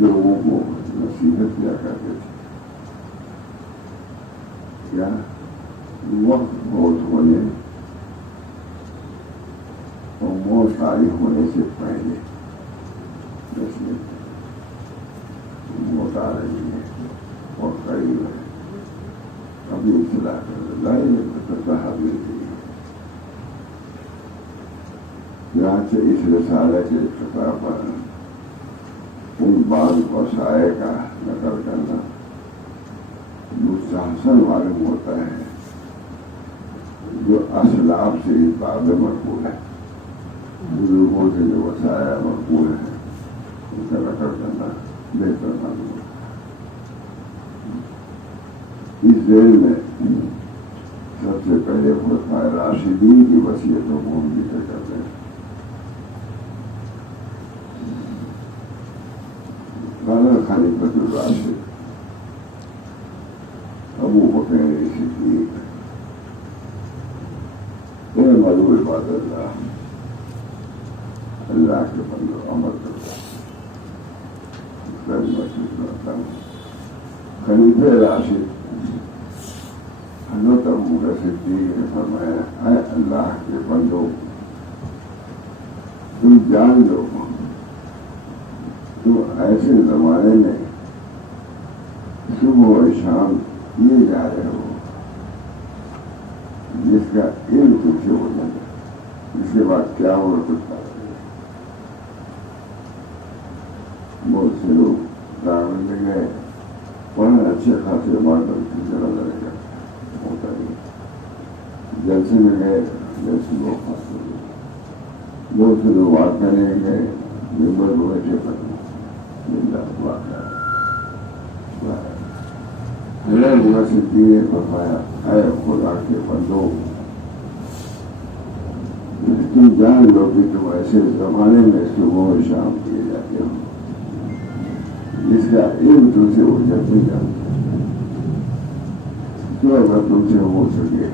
लोगों को नसीहत किया करते थे। क्या वक्त बहुत होने और मौत तारीख होने से पहले मौत आ रही है और करीब है, अभी इतला कर मिल गई है। यहाँ से इस रिसाले के कथा पर उन बात को साये का नकल करना मुस्तहसन मालूम होता है जो असलाब से इस बात में मकबूल है। बुजुर्गों से जो वसाया मकबूल है उनका नकल करना बेहतर मालूम होता है। इस जेल में सबसे पहले खुलफाए राशिदीन की वसीयतों को हम जिक्र करते हैं। खलीफतुर राशिद अबू बकर सिद्दीक मलूल इबादल्लाह, अल्लाह के बंदो अमल करो। खलीफे राशिद हज़रत अबू बकर सिद्दीक ने फरमाया, ऐ अल्लाह के बंदो तुम जान लो तो ऐसे जमाने में सुबह और शाम किए जा रहे हो जिसका इल्म तुमसे हो जाए, इसके बाद क्या हो कुछ बहुत से लोग दावत में गए वहाँ अच्छे खासे बादल की जगह लगेगा होता नहीं। जलसे में गए जैसे लोग खाते बहुत से लोग बात करने गए मेम्बर को बैठे पर सिद्धि ने फरमाया, है खुदा के बंदो तुम जान लो कि तुम ऐसे जमाने में सुबह और शाम किए जाते हो जिसका इल्म तुमसे हो जाती जाता। तो अगर तुमसे हो सके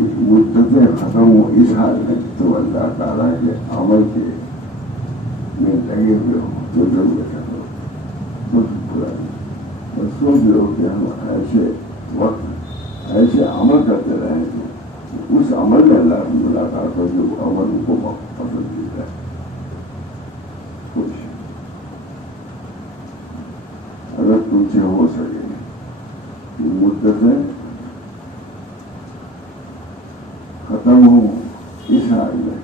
मुद्दतें ख़त्म हो इस हाल में तो अल्लाह ताला के अमल के में लगे हुए हो तो जरूर ऐसा करो कुछ बुरा नहीं। और सोच लो कि हम ऐसे वक्त ऐसे अमल करते रहेंगे उस अमल में अल्लाह मुलाकात हो जो अमल उनको पसंद किया है। कुछ अगर तुमसे हो सके कि मुद्दतें खत्म हो इस हाल में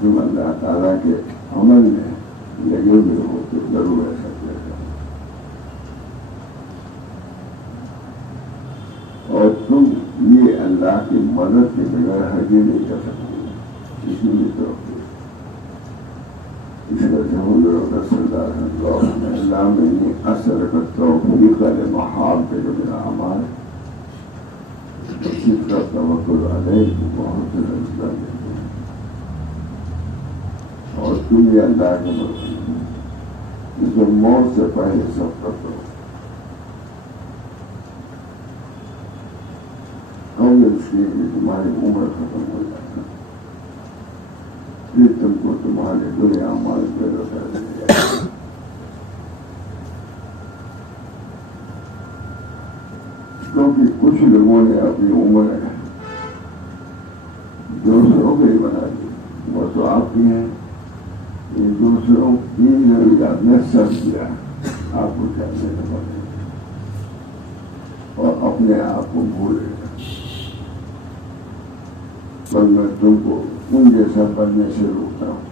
तुम अल्लाह ताला के अमल में लगे हुए हो तो जरूर ऐसा करेगा। और तुम ये अल्लाह की मदद के बगैर हरगिज़ नहीं कर सकते। इसीलिए तो इस वजह से हम लोग अल्लाह में ये असर करता हूँ महाब के जो मेरा अमाल का तवक्कुल अलैह बहुत से रज़ा देते हैं। और तुम ये अल्लाह के मदद इसको मौत से पहले सब कर दो। हम इसलिए तुम्हारी उम्र खत्म हो जाएगा फिर तुमको तुम्हारे बुरे अमाल पैदा कर देंगे। क्योंकि कुछ लोगों ने अपनी उम्र दूसरों को ही बना दी। वो तो आपकी है ये दूसरों की जरूरियात ने सब किया आपको जानने न पड़े और अपने आप को भूलेगा। पर मैं तुमको उन जैसा बनने से रोकता हूँ।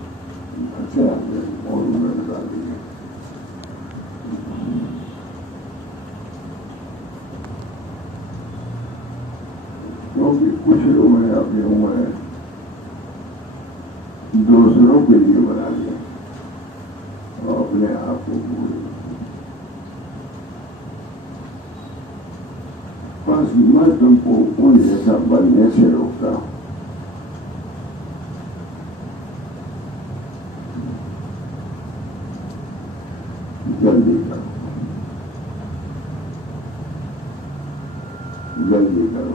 अच्छा आपने और उम्र बता दी है। क्योंकि कुछ लोगों ने अपनी उम्र दूसरों के लिए बना लिया और अपने आप को भूल गए। बस मैं तुमको उन जैसा बनने से रोकता हूँ। जल्दी करो जल्दी करो।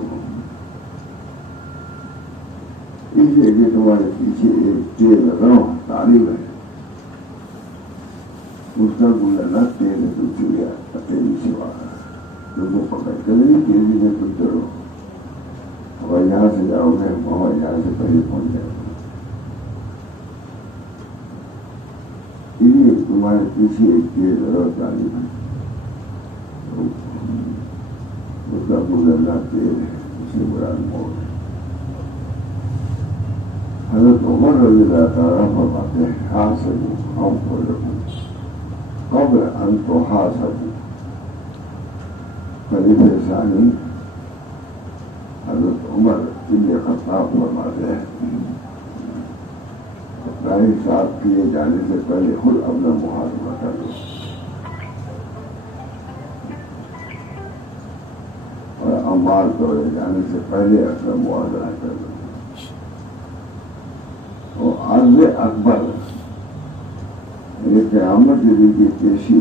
इसलिए कि तुम्हारे पीछे एक तेल रहो तारीफ है उसका गुजरना तेल है। तुम चुड़िया तेली सिवा तुमको पकड़ कर नहीं तेजी में तुम चलो और यहाँ से जाओगे वहां यहाँ से पहले पहुंच जाओगे। इसलिए तुम्हारे पीछे एक तेल रहो तारीफ है उसका गुजरना तेल है उसे बुरा मौत है। हज़रत उमर रज़ियल्लाहु ताला फरमाते हैं हासिबू अंफुसकुम क़ब्ल अन तुहासबू। खलीफे सानी हज़रत उमर इब्न ख़त्ताब फरमाते हैं अपना हिसाब किए जाने से पहले खुद अपना मुहासबा कर लो और अमाल तोड़े जाने से पहले अपना मुआवजा कर लो। और अर्ज़ अकबर ये क़यामत के दिन की पेशी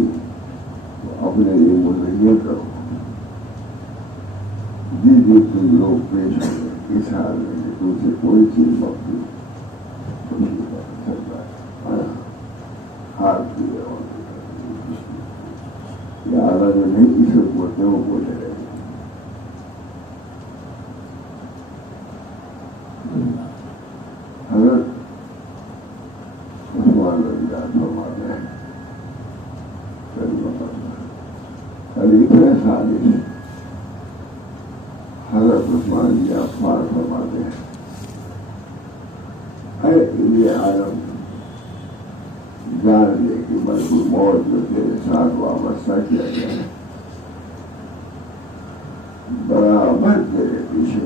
तो अपने लिए मुज़य्यन करो। जी तुम लोग पेश हो गए इस हाल में कि तुमसे कोई चीज मौजूद हाथ याद जो नहीं इसे बोलते वो बोले रहे। हज़रत उस्मान रज़ियल्लाहु फरमाते हैं खलीफे सालिस हज़रत उस्मान जी अफ़्फ़ान फरमाते हैं ये आलम जान ले कि मलकुल मौत जो तेरे साथ वाबस्ता किया गया है बराबर तेरे पीछे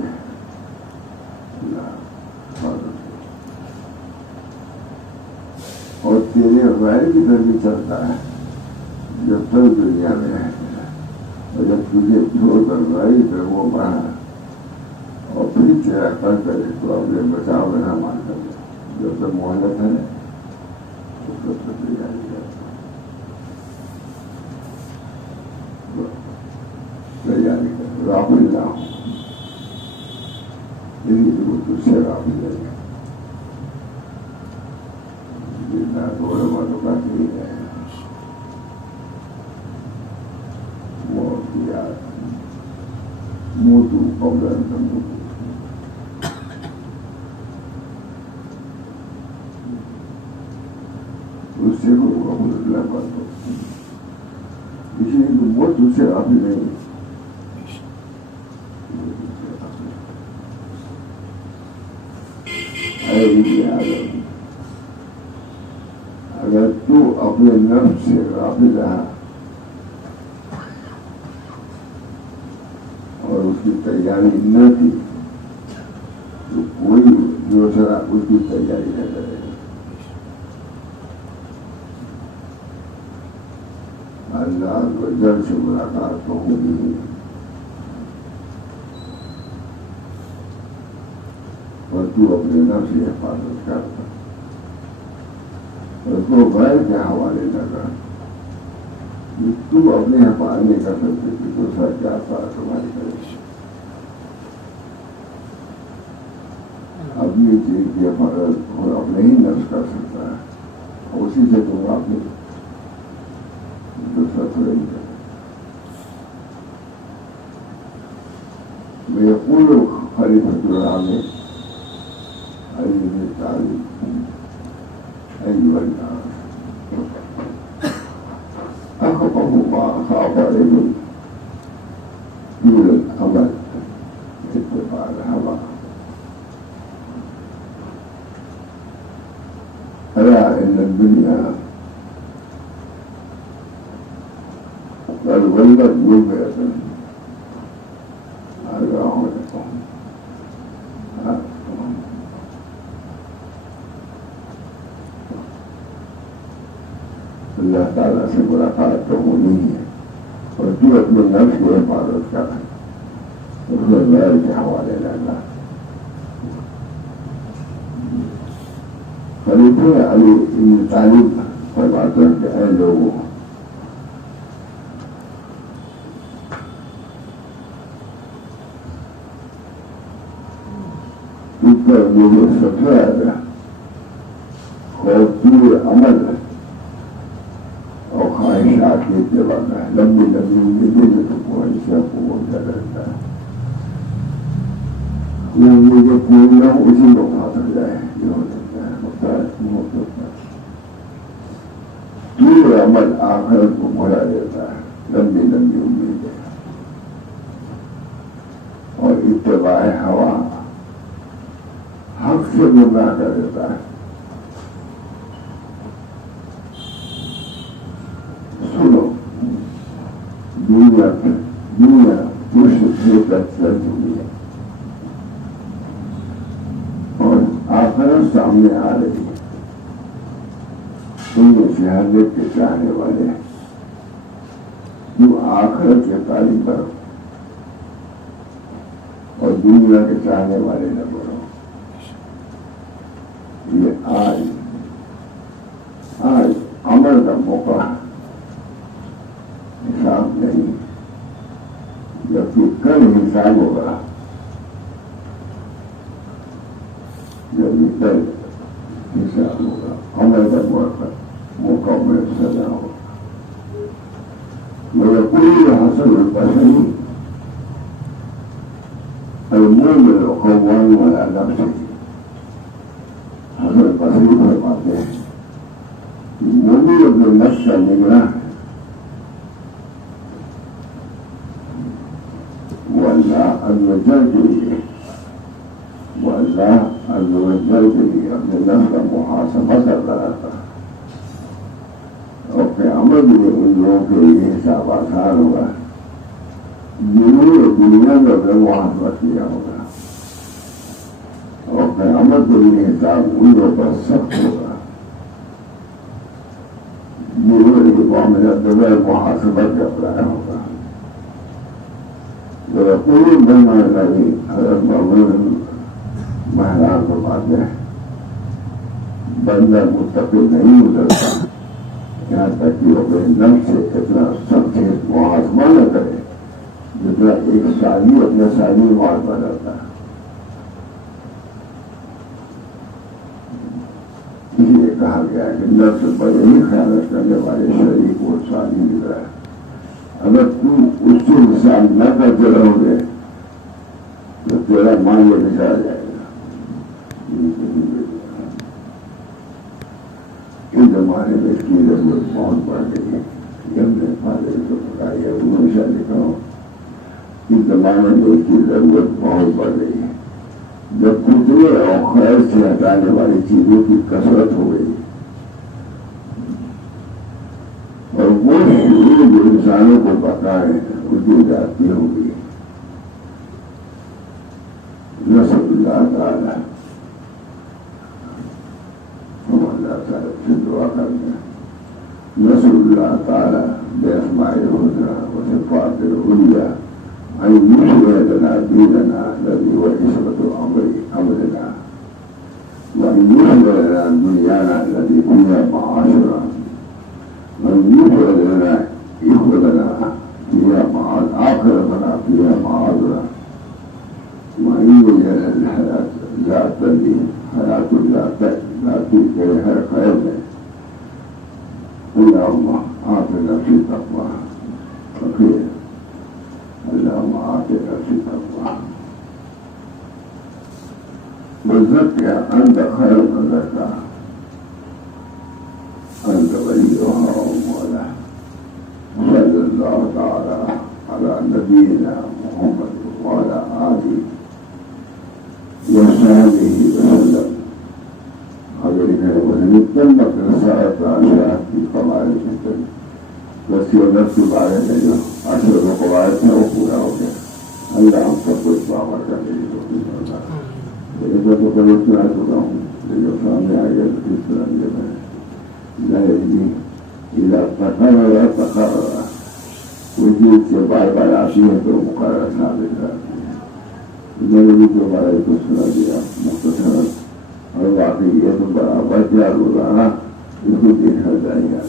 और तेरे गैर की तरफ भी चलता है जब तक दुनिया में है और जब तुझे छोड़कर गई फिर वो बढ़ा और फिर तेरा कर करे तो अपने बचाव में ना मान कर जब तक मोहलत है तो तब तक तैयारी कर तैयारी कर राफिल्ला यदि वो तुझसे काफी है जितना थोड़ा बहुत काफी है वो किया मोटू पौधर मोटू उससे को बदला पाता इसलिए तो वो तुझसे काफी नहीं अगर तू अपने नफ्स से गाफिल रहा और उसकी तैयारी न की तो कोई दूसरा उसकी तैयारी न करेगा। अल्लाह को जल से मुलाकात तो होगी और तू अपने नफ्स की हिफाजत करता उसको गैर के हवाले न कर। तू अपने हिफाजत नहीं कर सकते कि दूसरा क्या साथ तुम्हारी करे। अपनी चीज की हिफाजत और अपने ही नफ्स कर सकता है और उसी से तुम अपने दूसरा थोड़ा ही कर। मैं पूर्ण खलीफतुल आलम أيها الناس أخبر ما خاف عليكم طول الأمل اتباع الهوى ألا إن الدنيا قد ولت ملبسة على عملكم अल्लाह ताला से मुलाकात तो होनी है और जो अपने नफ्स को हिफाजत कर उसको गैर के हवाले रहना। खलीफे अली इब्न तालिब फरमाते हैं कि ऐ लोगों ऊपर मुझे सफेद और पूरे अमल और ख्वाहिशात के जवाब है लंबी लंबी उम्मीदें तो ख्वाहिशा को बोलता रहता है वो मुझे पूरी ना उसी को खा जाए जो होता है पूरे अमल आखिरत को भरा देता है लंबी लंबी उम्मीदें और इत्तेबाए हवा हक से गुमराह कर देता है। सुनो दुनिया मुश्किल चल चुकी है और आखिरत सामने आ रही है। तुम शहादत के चाहने वाले तुम आखिरत के तारीफ करो और दुनिया के चाहने वाले न करो। ये आज अमल का मौका हिसाब नहीं जबकि कल हिसाब होगा जबकि कल हिसाब होगा अमल का मौका में सजा होगा। मगर कोई हासिल पसंद المؤمن قوام على نفسه هذا القصيد फरमाते हैं मोमिन अपने नफ्स का निगरान है वो अल्लाह अज़्ज़वजल के लिए अपने नफ्स का मुहासबा करता रहता है और क़यामत में उन लोगों के लिए हिसाब आसान होगा जिन्होंने दुनिया में अपना मुहासबा किया होगा और क़यामत के लिए हिसाब उन लोगों पर सख्त होगा जिन्होंने मामला बगैर मुहासबा के अपनाया होगा। पूरी बनना लगी हज़रत महरान को बातें हैं बंदा मुत्तक़ी नहीं गुजरता यहाँ तक कि अपने नफ्स से इतना सख्त मुहासबा न करे जितना एक साली अपने साली मुहासबा करता है। इसलिए कहा गया कि नफ्स पर यही ख्याल करने वाले शरीर को साली मिल रहा है। अगर तुम उससे हिसाब न करते रहोगे तो तेरा मान ये बिछा जाएगा। इस जमाने में इसकी जरूरत बहुत बढ़ गई है। हमने फादर को बताई है, हमेशा लिखा हूँ, इस जमाने में इसकी जरूरत बहुत बढ़ गई है। जब खुदरे और खैर से हटाने वाली चीजों की कसरत हो गई और वो शुरू जो इंसानों को बताए उसकी जाती होगी। नसरुल्लाह ताला हम अल्लाह ताला से दुआ करते हैं। नसरुल्लाह ताला बेअस्माइल हुस्ना व सिफातिल उलिया أن يشهد لنا ديننا الذي هو عصمة أمرنا وأن يشهد لنا دنيانا التي فيها معاشنا وأن يشهد لنا إخوتنا فيها معاد آخرتنا فيها معادنا وأن يجعل الحياة ذات لي حياة لا تلك خير اللهم آتنا في تقوى فخير اللهم آتنا في تقوى وزكها أنت خير من زكاها أنت وليها ومولاها صلى الله تعالى على نبينا محمد وعلى آله وصحبه وسلم. अगर नित्यम रसायत आशा की कमाई वसीयत के बारे में जो अशर कवायद है वो पूरा हो गया। अल्लाह हम सबको इस बावर करने की कोशिश करता है। इधर तो कभी सुना चुका हूँ, जो सामने आ गया तो किस तरह ये मैं नहीं इला तकर कोई चीज से बार बार आती है तो मुकर्रर साबित करती है। मैंने भी जो बारे को सुना दिया मुख्तसर और वाकई ये तो बराबर क्या रोजाना इसको देखा जाएगा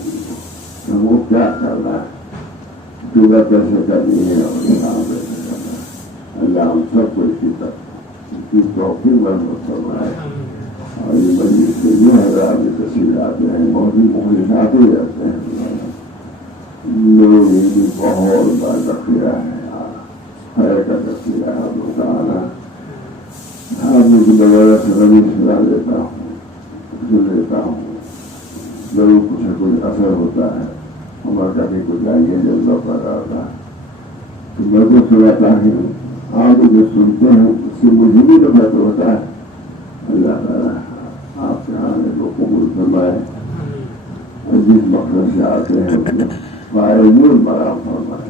तो वो क्या करना है, पूरा कैसे करनी है और काम कैसे करना है। अल्लाह हम सबको इसकी तौफीक बरकत फरमाए। और ये मजलिस से ये हज़रात तस्वीर आते हैं, बहुत ही मुखलिस आते रहते हैं। मेरी भी बहुत बार तस्वीर है, खैर का तस्वीर है। आप बताना आपने की दोबारा से रवि सुना देता हूँ, सुन लेता हूँ, जरूर कुछ न कुछ असर होता है। हमारा कभी कुछ आइए जब लौटा रहा था तो मैं तो सुनाता हूँ, आप जो सुनते हैं उससे मुझे भी तो महत्व होता है। अल्लाह ताला आपके आने को कबूल फरमाए और जिस मकसद से आते हैं उसमें फायदूर बड़ा फरमाए।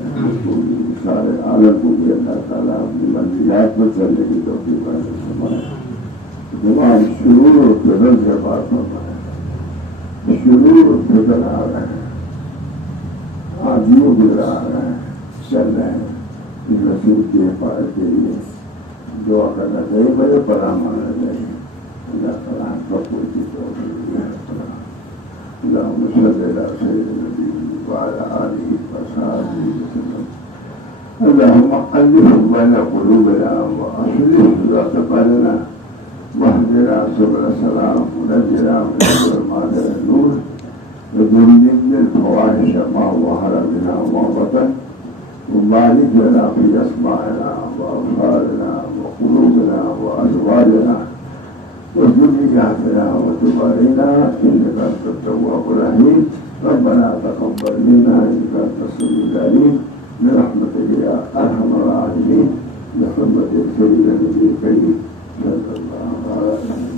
सारे आलम को भी अल्लाह ताला अपनी मंजिलात पर चलने की तौफीक फरमाए। जवाब शुरू और फिर से बात फरमाए। शुरू और फिर आ रहे हैं, आजियों गुजर आ रहे हैं, चल रहे हैं। इस रसूल के हिफाजत के लिए दुआ करना चाहिए, बड़े परा मानना चाहिए। अल्लाह ताला सबको इसी तौफीक दे। अल्लाहुम्म सल्ली अला सय्यिदिना व अला आलिहि व सहाबिहि वसल्लम। अल्लाहुम्म अल्लिफ बैना क़ुलूबिना व अस्लिह ज़ात बैनना वाहदिना सुबुल सलाम वनज्जिना मिन ज़ुलुमात नूर وجنبنا الفواحش ما ظهر منها وما بطن وبارك لنا في أسماعنا وأبصارنا وقلوبنا وأزواجنا وذرياتنا وتب علينا إنك أنت التواب الرحيم. ربنا تقبل منا إنك أنت السميع العليم برحمتك يا أرحم الراحمين بحرمة سيدنا النبي الكريم صلى الله عليه وسلم.